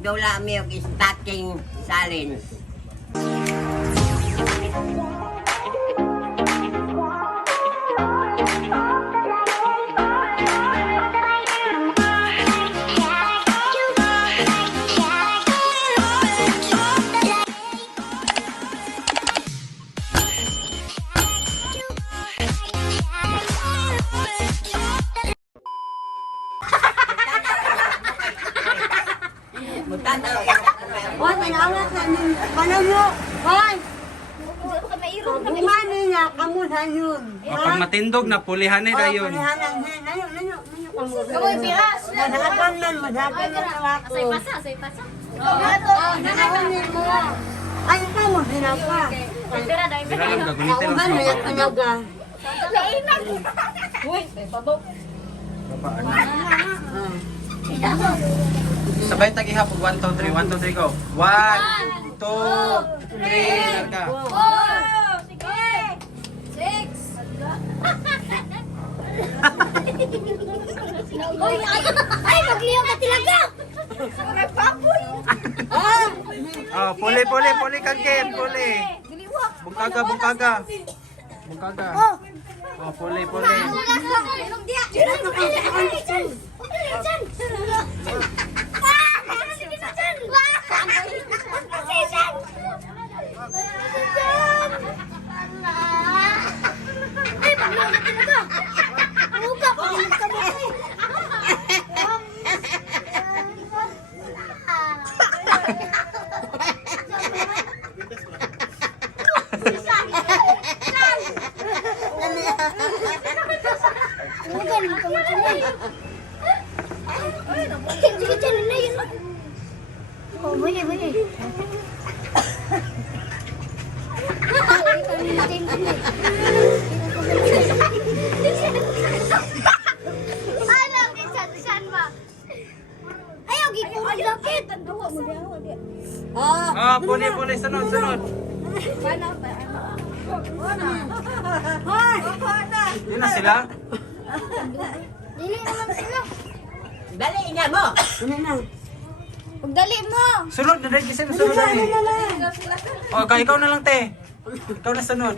magdula mi og stacking challenge. Hoy, manawag na nun. Paano mo? Hoy! Kumani niya, kamo na yun. Pag matindog na pulihan na yun. Pulihan lang. Nanyo, kamo. Kamoy biras. Madagan man sa wako. Say pasa. Nakahanin mo. Ay, kamo, dinapa. Pera dai. Dira lang gagunitin Kauban lang mo yung sa tinaga. Lainan. Uy, pabok. Sabay tagihapon 1 2 3 1 2 3 go. 1 2 3 larga. 4 sige. 6 Uy, ay magliyo ka talaga. Nagpapoy. Oh, puli kangkin, puli. Bungkaga. Bungkaga. Oh, puli. Ah, puli, sunod. Yun na sila. Dili naman sila. Dali niya mo. Pagdali mo. Sunod na rin kasi sunod na rin. Oh, ikaw na lang, te. Ikaw na sunod.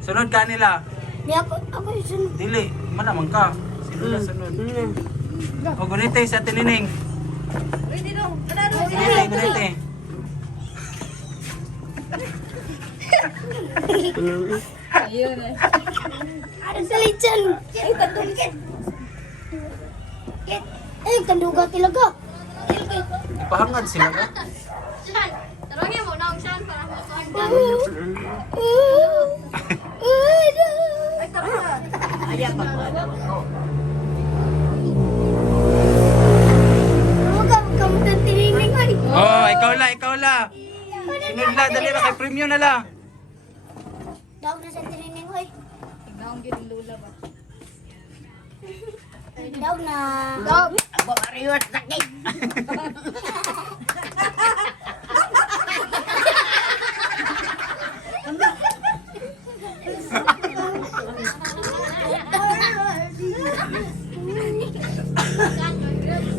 Sunod ka nila. Di ako yung sunod. Dili, malamang ka. Sino na sunod? O, gunite sa tinining. Gunite. Ada sa lichan. Ay, tandugit. Ay, tanduga talaga. Ipahangad sila ka. Tarongin mo na ang siyan para masuhan ka. Aya pa ko. Kamu dan tinining ay. Oh, ikaw la. Sunod la, dali ra kay premium na la. Daog na sa tinining ay. Daog gyud lula ba? Daog na. Daog. Ako mariwas sakit.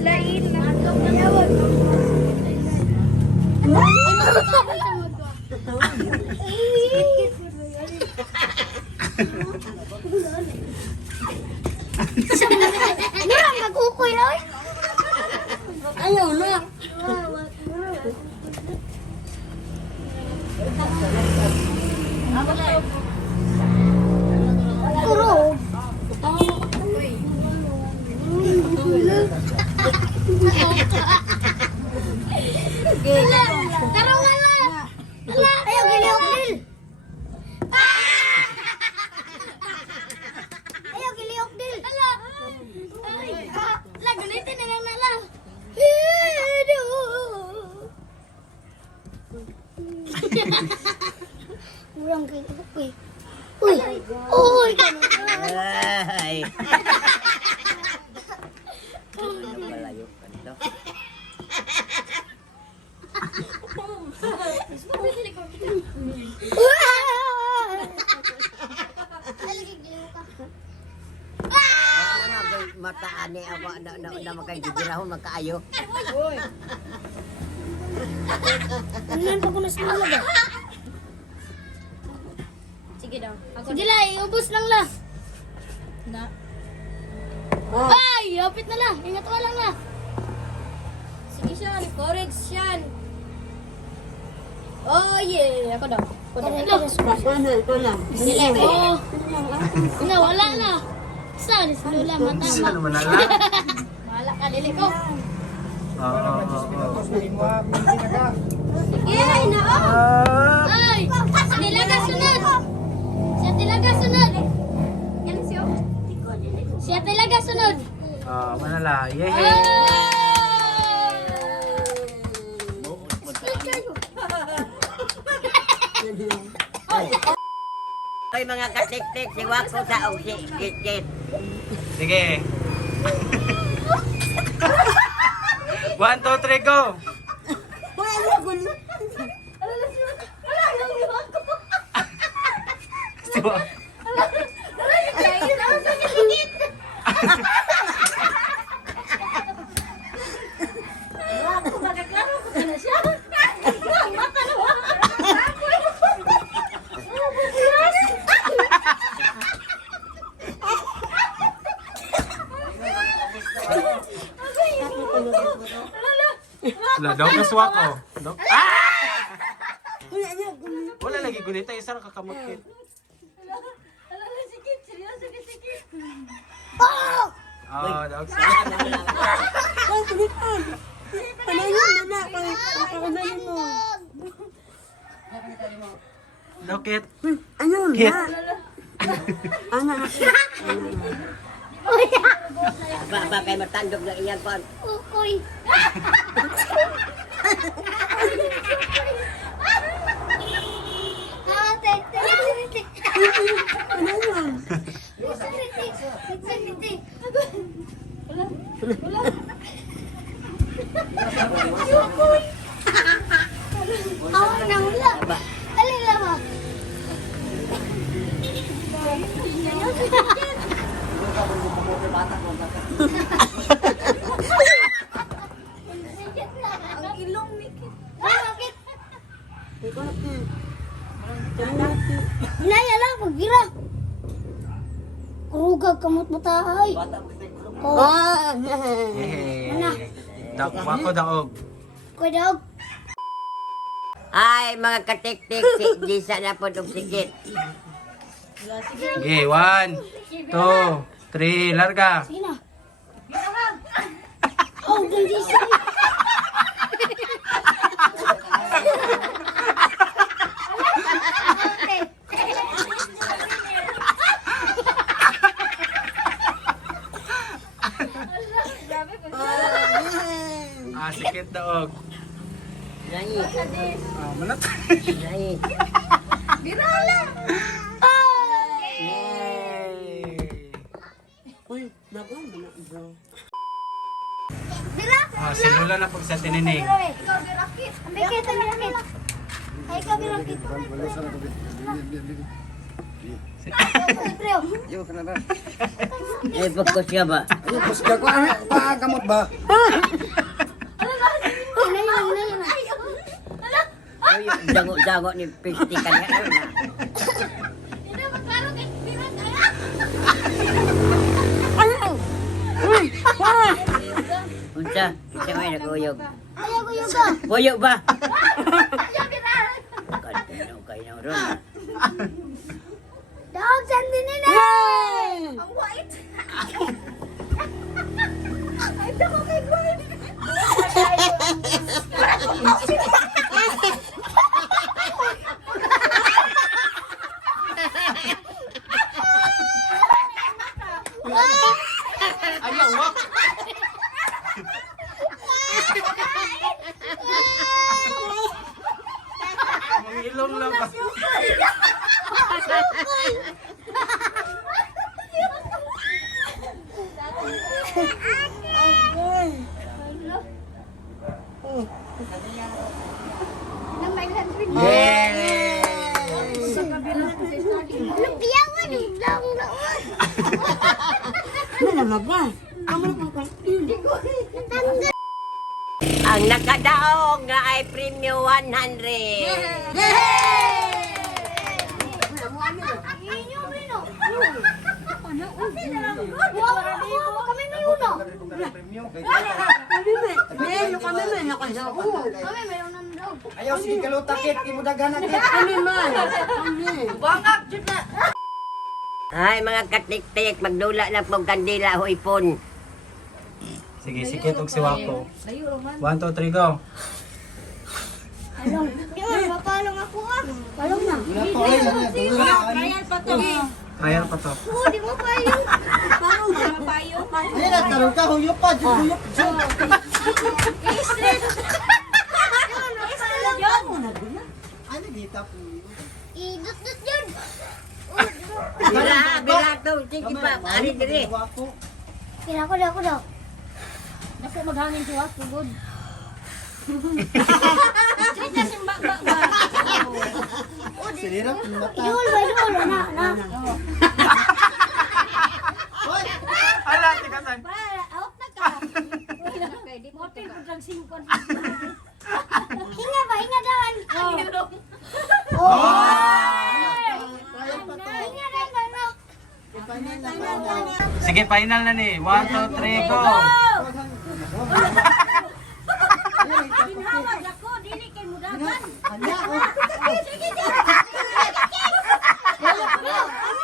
Lain na. Nurang nagkukoy ay. Ayaw na. Puro. Tarong nga lang. Ayaw, giliok din. Ayaw, giliok din. Gunitin na lang na lang. Kurang kayo. Uy. Uy. Ay. Malayo ka nito. mata ani ako na makagigirahon magkaayo. Ano pa ko na sa lula ba? Sige daw. Sige lang, iubos lang la. Na. Ay, hapit na lang. Ingat ka lang la. Sige siyan, courage siyan. Oh yeah, ako daw. Ako daw. Ito lang. Sige. Oh. Na wala na. Saan si Lula mata Isa mo? naman na lang. Wala ka dili ko. Oo. Sige na oh. Ay, tilaga sunod. Siya tilaga sunod. Yan siya. Siya tilaga sunod. Manala. Yay! Ay mga katik-tik, si Wako sa og si Kit-Kit. Sige. 1, 2, 3, go! Siwa. Wala daw kaswa ko. Wala lagi gunita, isa ra kakamukit. Oh, dog. Dokit. Ayun Kit. na. Anak. Ba kay matandog na iyang kon. Ukoy. Ate, Ano yan? Awan na wala. Alila ba? Ang ilong mikit. Bakit? Inaya lang, pagbira. Kurugag kamot mataay. Oh, Yay! Dak, wako daog. koy dog. Ay mga katik-tik, si Lisa na po og si Kit. Okay, 1, 2, 3, larga. Sige na. Oh, ganda siya. Sikit daog. Nai, Manat. nai. Uy, naku, bro. Sinula na po sa tininig. Ikaw birakit. Ambikit, birakit. Ay, ikaw birakit. Eh pagkos ka ba? Pusga ko, pagamot ba? Ay, dango-dango ni Pisti ka nga. Unsa? Unsa may naguyog? Ayaw ko yung ba? Buyog ba? Ayaw birakit. Kainaw ron. Dog, sandi nila! Ang white! Ay, dako kay Gwen! Ayaw, wak. Ang ilong lang ba? Yay! Lupiyawan yung lang laon! Ano na ba? Ang nakadaog nga ay premium 100. Kami may uno. Meron kami may nakasaot. Kami mayroon ng daw. Ayaw, sige kalutakit. Imudagan natin. Kami man. Kami. Ay, mga katik-tik, magdula na pong kandila o ipon. Sige, sikit og si Wako. 1, 2, 3, go. Papalong ako ah. Palong na. Trial pa to. Di mo pa yun. Palong na. Payo. Hindi na, tarong ka. Huyop pa. Huyop. Ano dito po? Idut-dut yun. Bila to, sige pa, ari dire. Kira ko daw. Naku maghangin si Wak, good. Kita simba ba. Sinirap ng mata. Idol ba idol na. Ala, tikasan. Para out na ka. Di mo pa ko drag simpan. Hinga dawan. Sige, final na ni. 1, 2, 3, go. Ginhawag ako, dili kay mudagan.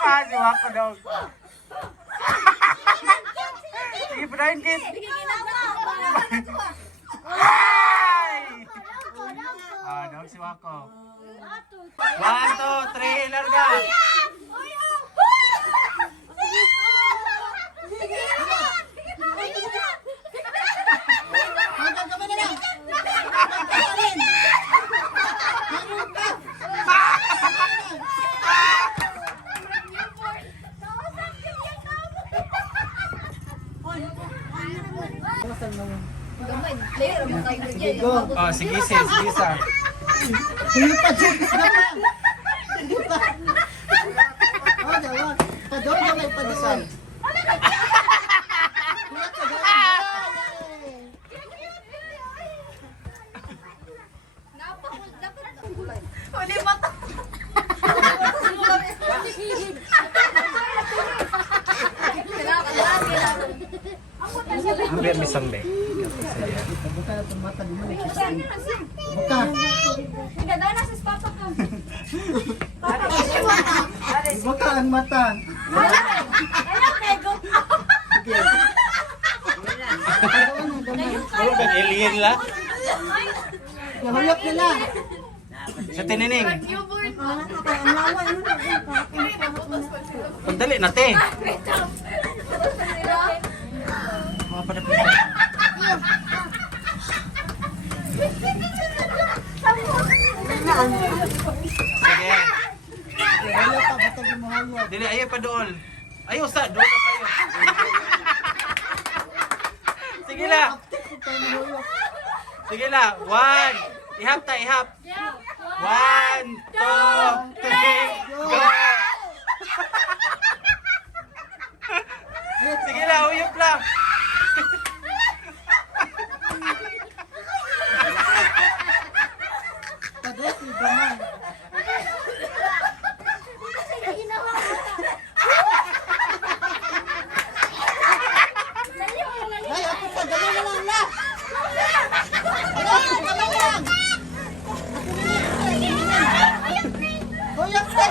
Ah, si Wako daw. Sige, padahin kit. Ay! Ah, daw si Wako. 1, 2, 3, larga. Oh, sige, sige sa. Huyop pa. Jukis na pa. Huyop pa. Oh, dawa. Padol na may padol. Ambil misang be. Buka na itong mata. Di mo nagsising. Buka. Buka ang mata. Sige. Ano ba alien la? Huyop nila. Sa tinining. Pagdali na te. Mga padapit. Sige. Huyop pa. Basta di mo huyop. Dili ayo pa dool. Ayo sa dool na kayo. Sige la. Sige la. 1. Ihap ta, ihap. 1, 2, 3, go. Sige la, uyop lang. Padol, iba man. Ay, ako pa. Dali na lang la. Huyop pa.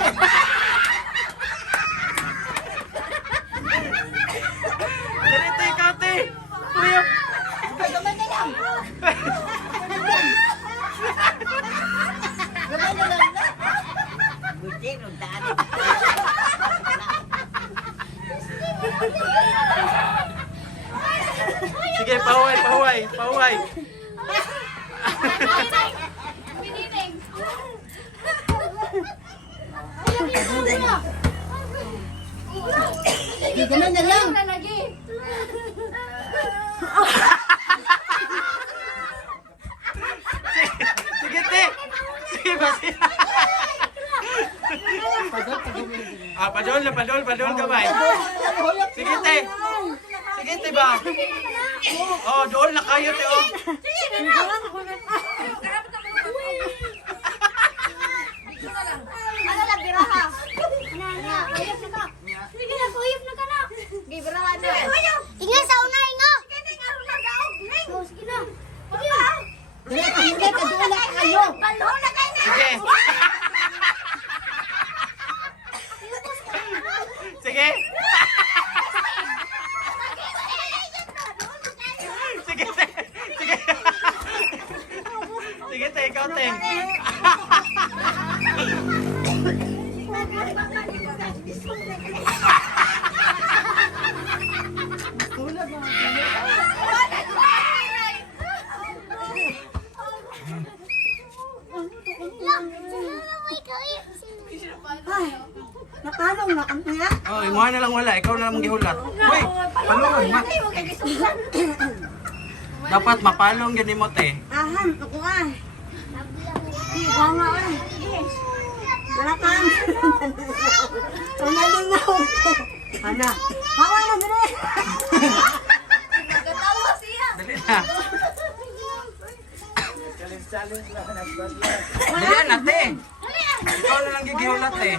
Ganito ikaw, te. Uyop. Gamay na lang. Gamay na lang la. Buti ron daan. Sige, pahuway, pahuway, pahuway. Gamay na lang. Sige, te. Sige, basi. Padol gamay. Sige, te. Sige, te ba? Oh, doon na kayo, te. Oh. Ano lang, biraha? Uyab na ka. Sige na, uyab na ka na. Sige, biraha na. Inga sa una, inga. Sige na, nagaog. Sige na. Dali, hindi ka doon kayo. Balho na kayo na. Sige. Sige. Sige, sige. Sige. Sige, te, ikaw, te. Ay, nakalong na kami na. Oh, imuha na lang wala. Ikaw na lang gihulat. Uy, palungan, ma. Dapat mapalong gani mo, te. Ahan, ako ah. Di, gama ah. Wala ka. Panaling na ako. Ana. Hawa na dire. Nagkatawa siya. Dali na. Dali na, te. Ikaw na lang gigihulat, te.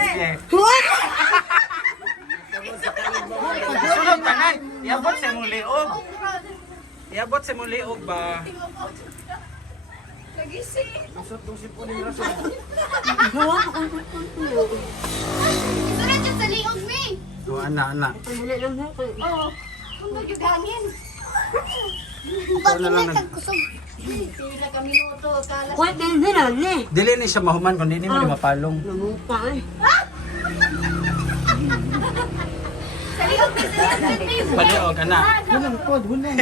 Sige. Sulod tanan. Iabot sa mong liog. Iabot sa mong liog ba? Hawa ka ang Sunod yung sa liog, me. So, ana. Wala lang ako. Oo. Kung magyugangin. Ikaw na lang nag... Pila ka minuto, kala. Kuya, hindi na ni. Dili ni siya mahuman kung di mo ni mapalong. Namupa eh. Sa liog, me. Paliog, ana. Walang code, walang.